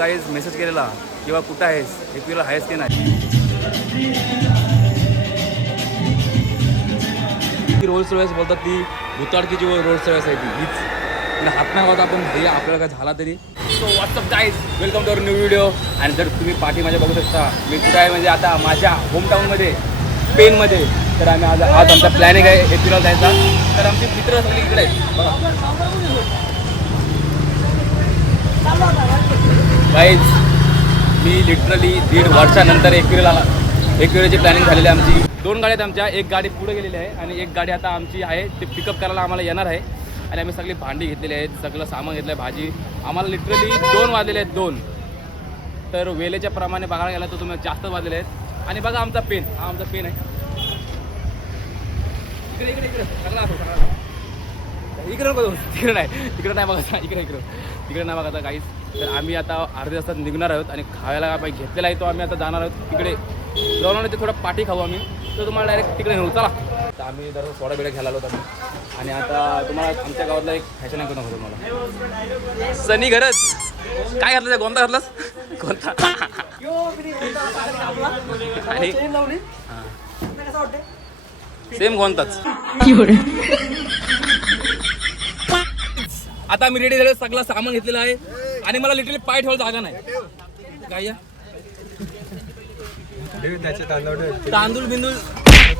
काहीच मेसेज केलेला किंवा कुठं आहेस? एकवीला आहेस की नाही? ती रोल्स रॉयस बोलतात ती भुताडची जी रोल्स रॉयस आहे ती हीच. आणि हात नाही होता आपण भैया आपल्याला काय झाला तरी. So what's up guys welcome to our new video आणि जर तुम्ही पाठी माझ्या बघू शकता मी कुठं आहे? म्हणजे आता माझ्या होमटाऊनमध्ये पेनमध्ये तर आम्ही आज आज आमचा प्लॅनिंग आहे एकवीला जायचा. तर आमचे मित्र सगळे इकडे आहेत. बघा. गाईज मी लिटरली दीड वर्षानंतर एकविरेला आला एकविरेची प्लॅनिंग झालेली आहे आमची. दोन गाड्या आमच्या. एक गाडी पुढे गेलेली आहे आणि एक गाडी आता आमची आहे. ते पिकअप करायला आम्हाला येणार आहे. आणि आम्ही सगळी भांडी घेतलेली आहेत सगळं सामान घेतलं आहे भाजी. आम्हाला लिटरली दोन वाजलेले आहेत दोन. तर वेळेच्या प्रमाणे बघायला गेला तर तुम्ही जास्त वाजलेले आहेत. आणि बघा आमचा पेन हा आमचा पेन आहे. इकडे इकडे इकडे. सगळा असो इकडे नको तिकडे नाही. तिकडे नाही बघा इकडे इकडे. तिकडे नाही बघा काहीच तर आम्ही आता अर्ध्या तासात निघणार आहोत आणि खायला काय घेतलेला आहे तो आम्ही आता जाणार आहोत. तिकडे जाऊन ते थोडं पाठी खाऊ आम्ही. तर तुम्हाला डायरेक्ट तिकडे नेऊ. चला. तर आम्ही जर सोडा बिडा घ्यायला आलो आम्ही. आणि आता तुम्हाला आमच्या गावातला एक फॅशन ऐकून दाखवतो तुम्हाला. सनी घरच. काय घातलं कोणता घातलास? कोणता आणि सेम कोणताच आता आम्ही रेडी झाले सगळं सामान घेतलेलं आहे. आणि मला लिटरली पाय ठेवायला जागा नाही. काय या? तांदूळ बिंदूळ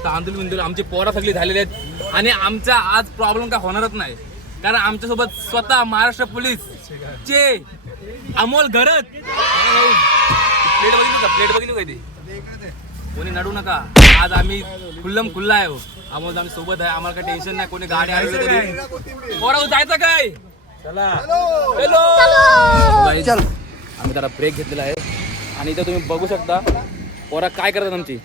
तांदूळ बिंदूळ आमची पोरं सगळी झालेली आहेत. आणि आमचा आज प्रॉब्लेम काय होणारच नाही. कारण आमच्यासोबत स्वतः महाराष्ट्र पोलीस चे अमोल घरत. प्लेट बघितली का? प्लेट बघितली का ती कोणी नडू नका. आज आम्ही खुल्लम खुल्ला आहे हो. अमोल आम्ही सोबत आहे. आम्हाला काही टेन्शन नाही. कोणी गाडी आली पोरा जायचं काय? हॅलो. Guys, आम्ही जरा ब्रेक घेतलेला आहे. आणि इथं तुम्ही बघू शकता पोरा काय करतात आमची.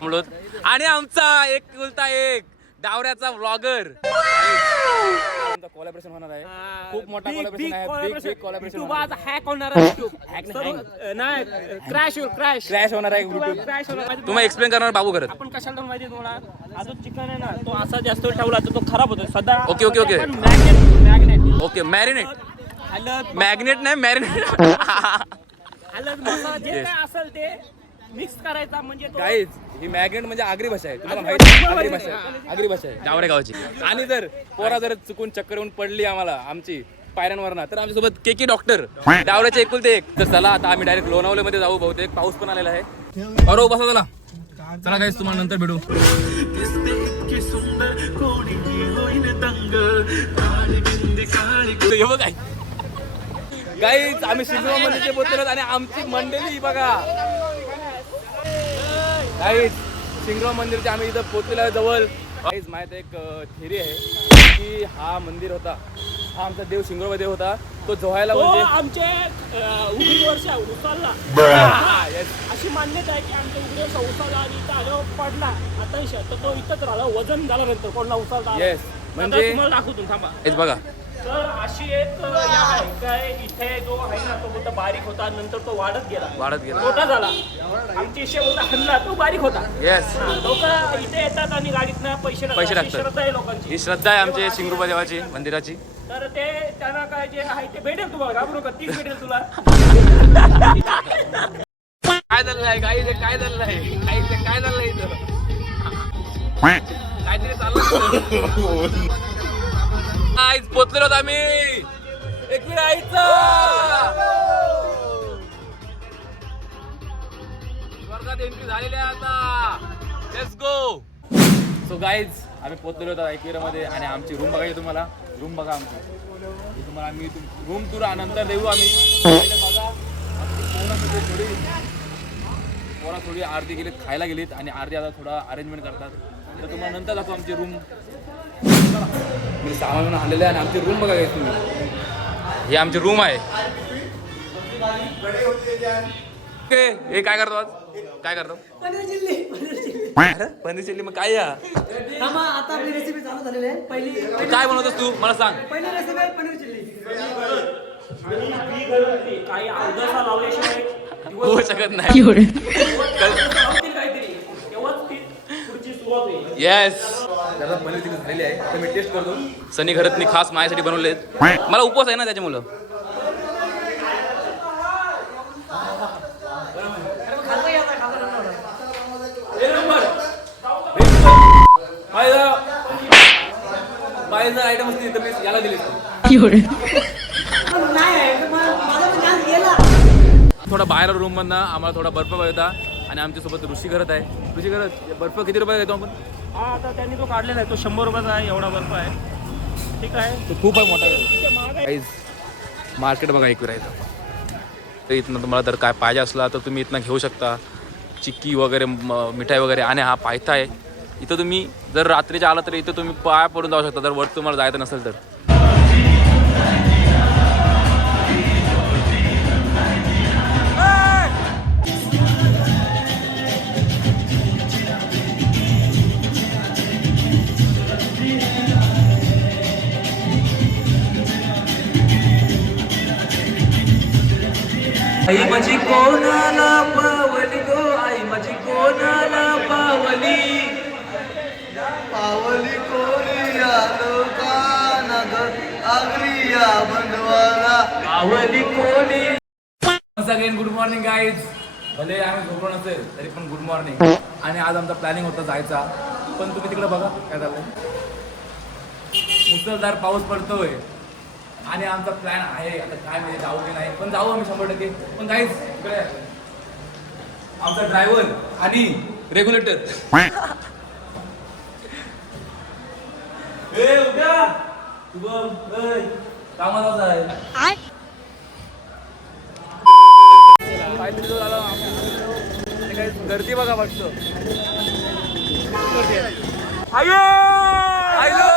म्हणून. आणि आमचा एक कुलता एक डावऱ्याचा व्लॉगर कोलॅबरेशन होणार आहे. खूप मोठा कोलॅबरेशन आहे बिग बिग कोलॅबरेशन हॅक होणार नाही क्रॅश होईल क्रॅश क्रॅश होणार आहे क्रॅश होणार. एक्सप्लेन करणार बाबू करत आपण कशाला माहिती अजून चिकन आहे ना तो असा जास्त वेळ ठेवला तर तो खराब होतो सध्या okay, okay, okay. Magnet okay marinate हलद magnet नाही मॅरिनेट हलद मसाला जे. काय असेल ते मिक्स करायचा म्हणजे तो- गाईज ही मॅग्नेट म्हणजे आगरी भाषा आहे. तुम्हाला माहिती आहे आगरी भाषा आहे. आगरी भाषा आहे. डावरे गावाची. आणि जर पोरा जर चुकून चक्कर येऊन पडली आम्हाला आमची पायऱ्यांवर तर आमच्यासोबत के के डॉक्टर डावऱ्याचे एकुलते एक. तर चला आता आम्ही डायरेक्ट लोणावल्यामध्ये जाऊ बहुतेक पाऊस पण आलेला आहे. बरोबर बसा चला. चला गाईज तुम्हाला नंतर भेटू. हे बघ. काय गाईज आम्ही शिंगवा मंदिरचे बोलतो आणि आमची मंडळी बघा. गाईज शिंगराव मंदिरच्या आम्ही इथं पोचलेलो आहे जवळ. गाईज माहीत एक थेरी आहे. की हा मंदिर होता. हा आमचा देव शिंगराव देव होता. तो जोहायला तो म्हणजे आमचे उघडी वर्ष हा, yes. अशी मान्यता आहे की आमच्या उघडी वर्ष उचलला आणि इथं आल्यावर पडला. आता तर तो इथंच राहिला. वजन झाल्यानंतर कोणला उचलला Yes. म्हणजे तुम्हाला दाखवतो थांबा. हेच बघा. तर अशी एक या काय इथे जो आहे ना तो मोठा बारीक होता नंतर तो वाढत गेला. वाढत गेला. मोठा झाला. आमची इशे होता हल्ला तो बारीक होता. येस लोक इथे येतात आणि गाडीतनं पैसे टाकतात. पैसे अशी टाकतात. श्रद्धा आहे लोकांची. ही श्रद्धा आहे आमची शिंगरूबा देवाची मंदिराची. तर ते त्यांना काय जे आहे ते भेटेल तुम्हाला. घाबरू नका तीच भेटेल तुला. काय चाललंय आहे गाई काय चाललंय? आहे ते काय चाललंय इथं? काहीतरी चाललं आईच पोचलेलो आहोत आम्ही. एकवीर आईचा. स्वर्गात एंट्री झालेली आहे आता. लेट्स गो सो गाईज आम्ही पोचलेलो होतो एकविरामध्ये आणि आमची रूम बघायची तुम्हाला. रूम बघा आमची. तुम्हाला आम्ही रूम टूर नंतर देऊ आम्ही. बघा. थोडी पोरा थोडी अर्धी गेलीत खायला गेलीत आणि अर्धी आता थोडा अरेंजमेंट करतात. तर तुम्हाला नंतर दाखवू आमची रूम मी सामान आणलेलं आहे आणि आमची रूम बघा तुम्ही. ही आमची रूम आहे. ओके हे काय करतो आज? काय करतो? पनीर चिल्ली पनीर चिल्ली अरे, पनीर चिल्ली मग काय या? थांबा आता आपली रेसिपी चालू झालेली आहे. पहिली तू काय बनवतोस तू? मला सांग. पहिली रेसिपी आहे पनीर चिल्ली. काही अवदसा लावल्याशिवाय होऊ शकत नाही. लावतील काहीतरी तेव्हाच ती पुढची सुरुवात होईल येस त्याला झालेली आहे तर मी टेस्ट करतो. सनी घरत मी खास माझ्यासाठी बनवले मला उपवास आहे ना त्याच्या मुलं असते याला दिली थोडा बाहेर रूम मधन आम्हाला थोडा बर्फ पाहिजे आणि आणि आमच्यासोबत ऋषी करत आहे. ऋषी करत बर्फ किती रुपये घेतो आपण? हा आता त्यांनी तो काढलेला आहे. तो शंभर रुपयाचा आहे एवढा बर्फ आहे. ठीक आहे? तो खूप आहे मोठा. महाग आहे. काहीच मार्केट बघा एक राहायचं तर इथनं तुम्हाला जर काय पाहिजे असला तर तुम्ही इथनं घेऊ शकता. चिक्की वगैरे म- मिठाई वगैरे आणि हा पायथा आहे. इथं तुम्ही जर रात्रीच्या आला तर इथं तुम्ही पाया पडून जाऊ शकता. जर वर तुम्हाला जायचं नसेल तर. आई माझी कोणाला पावली गो? आई माझी कोणाला पावली? पावली लोकानग आगरिया बंधवाला पावली कोणी? अगेन गुड मॉर्निंग गाईज भले आम्ही झोपलो नसेल तरी पण गुड मॉर्निंग आणि आज आमचा प्लॅनिंग होता जायचा. पण तुम्ही तिकडे बघा काय झालंय. मुसळधार पाऊस पडतोय. आणि आमचा प्लॅन आहे. आता काय माहिती जाऊ की नाही. पण जाऊ आम्ही शंभर टक्के. पण गाईज इकडे. आमचा ड्रायव्हर आणि रेग्युलेटर ए उद्या. शुभम ए, कामाला आहे काहीतरी जो झाला. आणि काही गर्दी बघा वाटतं आयो आयलो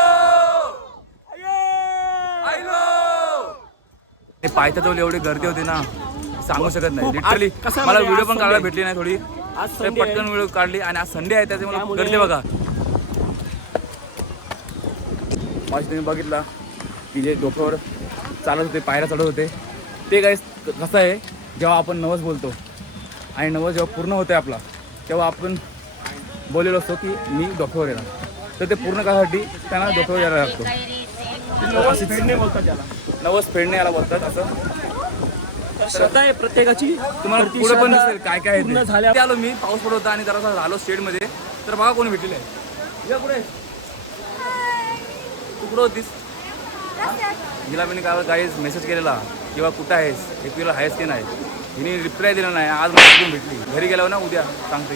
पायथ्याजवळ एवढी गर्दी होती ना सांगू शकत नाही. लिटरली मला म्हणजे व्हिडिओ आज पण काढायला. भेटली नाही थोडी आज. पटकन व्हिडिओ काढली आणि आज संडे आहे त्याच्यामुळे गर्दी बघा माझी तुम्ही बघितला की जे डोक्यावर चालत होते पायऱ्या चढत होते ते काय कसं आहे जेव्हा आपण नवस बोलतो आणि नवस जेव्हा पूर्ण होते आपला तेव्हा आपण बोललेलो असतो की मी डोक्यावर येणार तर ते पूर्ण करायसाठी त्यांना डोक्यावर यायला लागतो नवस फेडणे याला बोलतात असं. श्रद्धा आहे प्रत्येकाची तुम्हाला ती पुढे पण दिसेल काय काय आहे ते. झाल्या. ते आलो मी पाऊस पडत होता आणि जरासा झालो स्टेडमध्ये तर बघा कोणी भेटलेलं आहे. या पुढे. तू कुठं होतीस. हिला मी काय काहीच मेसेज केलेला किंवा कुठं आहेस? एकवीला आहेस की नाही? हिने रिप्लाय दिला नाही. आज मला तिथून भेटली. घरी गेल्यावर ना उद्या सांगते.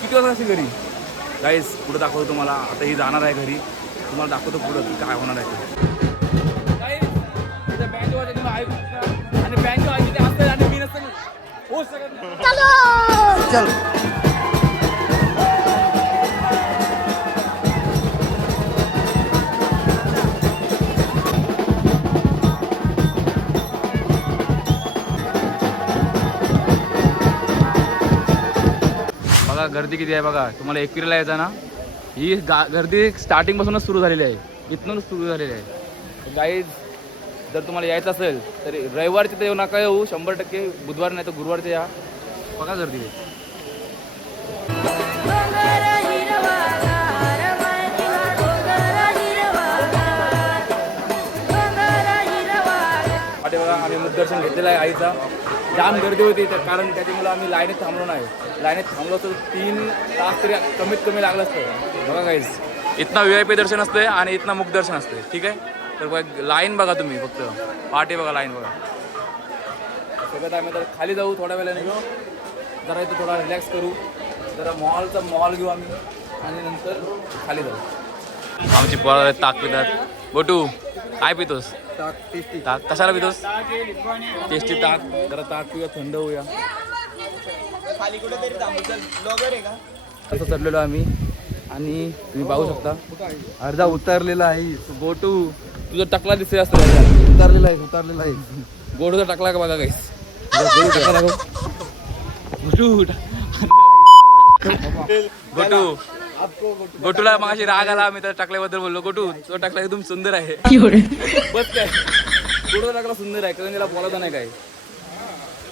किती वाजता असते घरी? काहीच पुढं दाखवतो तुम्हाला. आता ही जाणार आहे घरी. तुम्हाला दाखवतो पुढं की काय होणार आहे आणि असते आणि मी नसतं होऊ शकत नाही. बघा गर्दी किती आहे बघा. तुम्हाला एकविरीला यायचा ना ही गा गर्दी स्टार्टिंगपासूनच सुरू झालेली आहे. इथूनच सुरू झालेली आहे. गाईज जर तुम्हाला यायचं असेल तर रविवारची तर येऊ नका येऊ. शंभर टक्के बुधवार नाही तर गुरुवारचे या. बघा गर्दी. आहे. बघा आम्ही मुखदर्शन घेतलेलं आहे आईचा. जाम गर्दी होती तर कारण त्याच्यामुळे आम्ही लाईनीत थांबलो नाही. लाईनीत थांबलो तर तीन तास तरी कमीत कमी लागलं असतं. बघा काहीच इथनं व्ही आय पी दर्शन असते आणि इथनं मुखदर्शन असते ठीक आहे? तर बघा लाईन बघा तुम्ही फक्त. पाठी बघा लाईन बघा. सगळ्यात आम्ही तर खाली जाऊ थोड्या वेळाने जरा इथं थोडा रिलॅक्स करू. जरा मॉलचा मॉल घेऊ आम्ही. आणि नंतर खाली जाऊ. आमची पोळा ताक पितात. गोटू काय पितोस? ताक कशाला पितोस? टेस्टी ताक. जरा ताक पिऊया थंड होऊया. असं चढलेलो आम्ही. आणि तुम्ही पाहू शकता. अर्धा उतरलेला आहे. गोटू. तुझा टकला दिसतोय असतं. उतरलेला आहे उतरलेला आहे. गोटूचा टकला का बघा काहीच गोटू. गोटू. गोटूला मागाशी राग आला मी त्या टाकल्याबद्दल बोललो. गोटू तो टाकला एकदम सुंदर आहे. बस काय? गोटूचा टाकला सुंदर आहे. कारण त्याला बोलायचं नाही काय.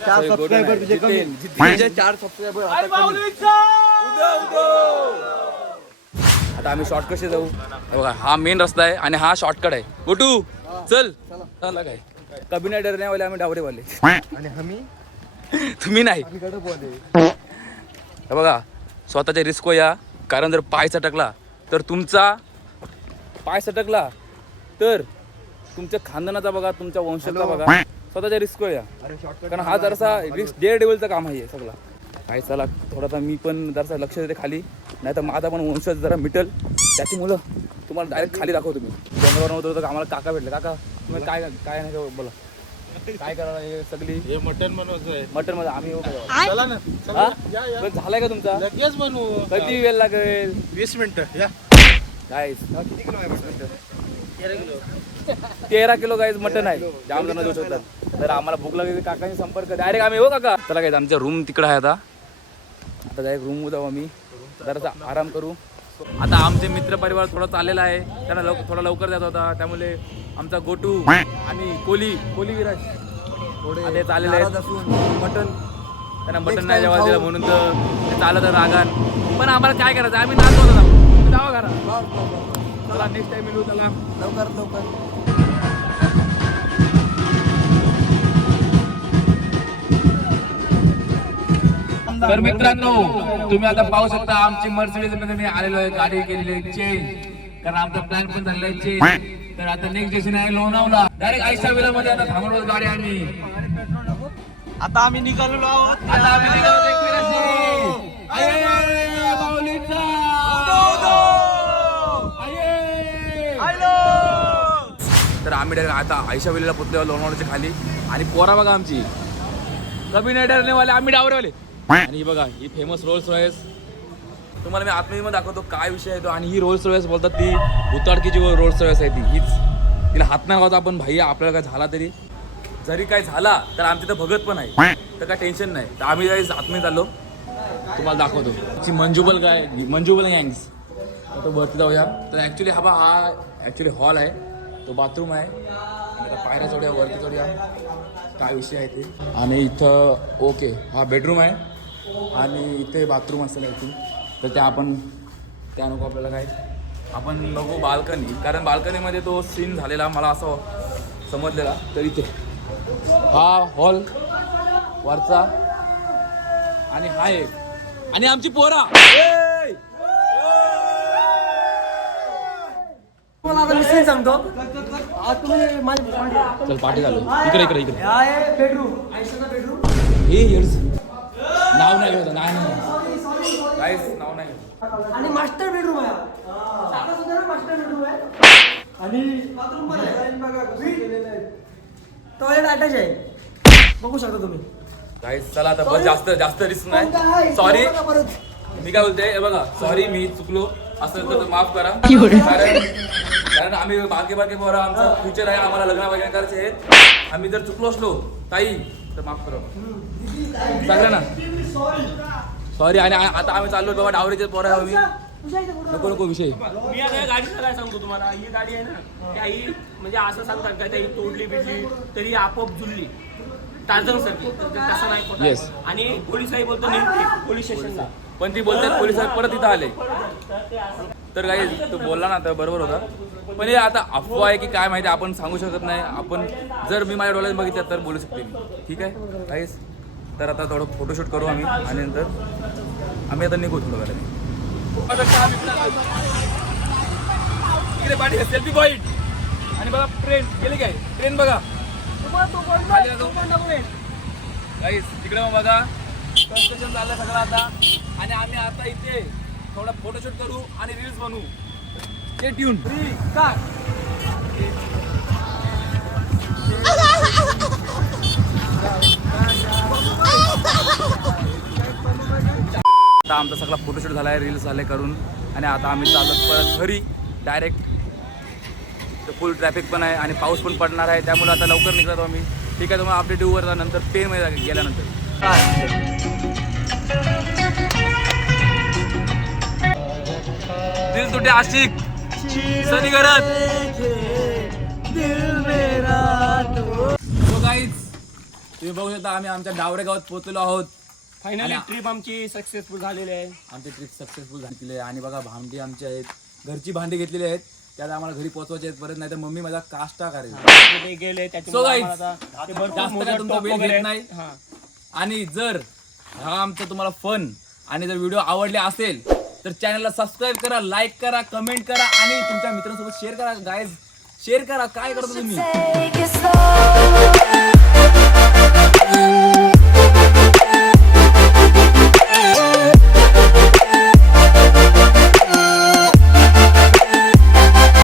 चार सबस्क्रायबर. तुझे चार सबस्क्रायबर आता कमी. आता आम्ही शॉर्टकटशी जाऊ? हे बघा हा मेन रस्ता आहे आणि हा शॉर्टकट आहे. गोटू चल. चला काय? कभी नाही डरणे वाले आम्ही डावरेवाले. आणि आम्ही तुम्ही नाही. आम्ही कडे बोले हे बघा स्वतःच्या रिस्क या कारण जर पाय सटकला तर तुमचा पाय सटकला तर तुमच्या खानदानाचा बघा तुमच्या वंशाचा बघा स्वतःच्या रिस्क या अरे शॉर्टकट कारण हा जरासा रिस्क डेअर डेव्हलचा काम आहे सगळा. काय चला थोडासा मी पण जरासा लक्ष देते खाली. नाही तर माझा पण वंश जरा मिटल. त्याची मुलं तुम्हाला डायरेक्ट खाली दाखवतो मी. जंगलावर होतो तर आम्हाला काका भेटले. काका तुम्ही काय काय नाही का बोला. काय करायला हे सगळी? हे मटन बनवायचं आहे. मटनमध्ये आम्ही? चला ना हा? झालाय का तुमचा? लगेच बनवू. किती वेळ लागेल? वीस मिनिटं या. काय किती किलो आहे तेरा किलो. गाईज मटन आहे. जाम जण देऊ शकतात तर आम्हाला भूक लागली काकांशी संपर्क. डायरेक्ट आम्ही हो काका. चला काय आमच्या रूम तिकडे आहे आता. आता डायरेक्ट रूम जाऊ आम्ही. जरासा आराम करू. आता आमचे मित्र परिवार थोडा चाललेला आहे. त्यांना लव थोडा लवकर जात होता. त्यामुळे आमचा गोटू आणि कोली कोली विराज. थोडे हे चाललेले आहेत. मटन त्यांना मटन नाही जेव्हा दिलं. म्हणून तर ते चालत रागान पण आम्हाला काय करायचं? आम्ही नाचतो होता. तुम्ही जावा घरा. चला नेक्स्ट टाइम मिळू चला लवकर लवकर. तर मित्रांनो तुम्ही आता पाहू शकता आमची मर्सिडीजमध्ये मी आलेलो आहे गाडी केलेली आहे चेंज कारण आमचा प्लॅन पण झालेला आहे चेंज तर आता नेक्स्ट डेस्टिनेशन आहे लोणावला. डायरेक्ट आयशा विला मध्ये आता थांबवलो गाडी आम्ही. आता आम्ही निघालेलो आहोत. आता आम्ही निघालो. तर आम्ही डायरेक्ट आता आयशा विलेला पोचलो लोणावळ्याच्या खाली. आणि पोरा बघा आमची. कभी नाही डरने वाले आम्ही डावरेवाले. आणि बघा ही फेमस रोल्स रॉयस तुम्हाला मी आतमध्ये दाखवतो काय विषय आहे तो. आणि ही रोल्स रॉयस बोलतात ती भुताडकीची रोल्स रॉयस आहे ती. हीच तिला हात नाही लावता आपण भाई आपल्याला काय झाला तरी? जरी काय झाला तर आमच्या तर भगत पण आहे. तर काय टेन्शन नाही. तर आम्ही काही आतमध्ये चाललो. तुम्हाला दाखवतो. मंजुबल काय मंजुबल गँग्स तो भरती जाऊया. तर ॲक्च्युली हा बा हा ॲक्च्युली हॉल आहे. तो बाथरूम आहे. पायऱ्या चढूया वरती चढूया. काय विषय आहे ते? आणि इथं ओके हा बेडरूम आहे. आणि इथे बाथरूम असेल इथून तर त्या आपण त्या नको आपल्याला काय आपण बघू बाल्कनी कारण बाल्कनीमध्ये तो सीन झालेला मला असं समजलेला. तर इथे. हा हॉल वरचा. आणि हा एक. आणि आमची पोरा. सांगतो. आज तुम्ही माझी चल पाठी झालो इकडे इकडे इकडे. हा आहे बेडरूम आयशाचा बेडरूम हे नाव नाही होतं नाही नाही. काहीच नाव नाही घेत. आणि मास्टर बेडरूम आहे आता सुद्धा मास्टर बेडरूम आहे. आणि बाथरूम पण आहे. टॉयलेट अटॅच आहे. बघू शकता तुम्ही. काहीच चला आता बस जास्त जास्त रिस्क नाही? सॉरी मी काय बोलते हे बघा सॉरी मी चुकलो. असेल तर माफ करा. कारण कारण आम्ही बाकी बाकी पोरं आमचं फ्युचर आहे आम्हाला लग्न वगैरे करायचे आहे. आम्ही जर चुकलो असलो ताई तर माफ करा. सांगा ना. सॉरी आणि आ- आता आम्ही चाललो बाबा डावरीचे पोरं कुठं नको नको विषय. मी आता या गाडीचं काय सांगतो तुम्हाला. ही गाडी आहे ना त्याही म्हणजे असं सांगतात का त्याही तोडली बिडली तरी आपोआप जुळली. टार्झन सारखी तर ते तसं नाही होत. Yes. आणि पोलिसही बोलतो नेमकी पोलीस स्टेशनला. पण ती बोलतात पोलीस परत इथं आले. तर काही तू बोलला ना तर बरोबर होता. पण हे आता अफवा आहे की काय माहिती आपण सांगू शकत नाही. आपण जर मी माझ्या डोळ्यात बघितलं तर बोलू शकते मी. ठीक आहे? काहीच तर आता थोडं फोटोशूट करू आम्ही आणि नंतर आम्ही आता निघू थोडं वेळाने. सेल्फी पॉईंट आणि बघा ट्रेन गेली काय? ट्रेन बघा. काहीच तिकडे मग बघा. कन्स्ट्रक्शन चाललंय सगळं आता. आणि आम्ही आता इथे थोडा फोटोशूट करू आणि रील्स बनवू. ते ट्यून आता आमचा सगळा फोटोशूट झाला आहे रील्स झाले करून. आणि आता आम्ही चालत परत घरी. डायरेक्ट फुल ट्रॅफिक पण आहे आणि पाऊस पण पडणार आहे. त्यामुळे आता लवकर निघतो आम्ही. ठीक आहे तुम्हाला अपडेट देऊ वर नंतर पेनमध्ये गेल्यानंतर. दिल तुटे आशिक. सनी करत दिल मेरा तुम्ही बघू शकता आम्ही आमच्या डावरे गावात पोहोचलो आहोत. फायनली आणि- ट्रिप आमची सक्सेसफुल झालेली आहे. आमची ट्रिप सक्सेसफुल झाली आहे आणि बघा भांडी आमची आहेत. घरची भांडी घेतलेली आहेत. त्यात आम्हाला घरी पोहोचवायचे आहेत. परत नाही तर मम्मी माझा काष्टा करेल ते गेले So त्याच्यामुळे guys, आम्हाला आता ते भरपूर जास्त मोठं काय तुमचा top वेळ वगैरे घेत आहे. नाही. हा. आणि जर हा आमचा तुम्हाला फन आणि जर व्हिडिओ आवडले असेल तर चॅनलला सबस्क्राईब करा लाईक करा कमेंट करा आणि तुमच्या मित्रांसोबत शेअर करा. गायज शेअर करा. काय करता तुम्ही? Take it slow.